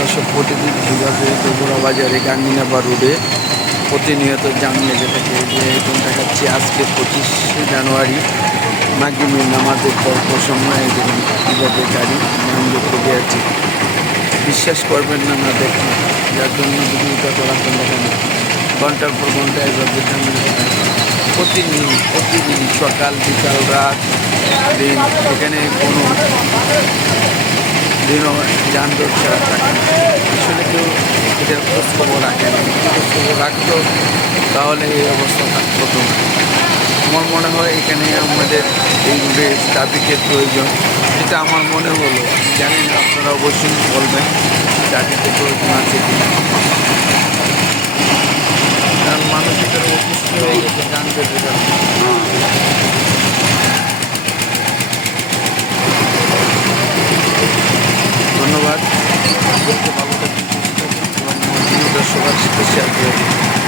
দর্শক, প্রতিদিন এইভাবে বগুড়া বাজারে গাঙ্গিনাবা রোডে প্রতিনিয়ত জাম লেগে থাকে যে এখন দেখাচ্ছি আজকে পঁচিশে জানুয়ারি মাগরিবের নামাজের পর সময় দেখুন কীভাবে গাড়ি যানজট লেগে আছে বিশ্বাস করবেন না না দেখুন যার জন্য ভিডিওটা করার জন্য ঘণ্টার পর ঘণ্টা এভাবে জাম লেগে থাকে। প্রতিদিন প্রতিদিন সকাল, বিকাল, রাত, দিন, এখানে কোনো দিনও যানজট ছাড়া থাকে আসলে কেউ এটার খোঁজ খবর রাখে না। যদি খোঁজ খবর রাখতো, তাহলে এই অবস্থা হতো না। আমার মনে হয় এখানে আমাদের এই রুটে ট্রাফিকের প্রয়োজন, যেটা আমার মনে হলো। জানি না আপনারা অবশ্যই বলবেন ট্রাফিকের প্রয়োজন আছে কিনা কারণ মানুষ অসুস্থ হয়ে গেছে যানজটের কারণে ধন্যবাদ দেখতে এবং আমার ভিডিওটা সবার সাথে শেয়ার করে দিন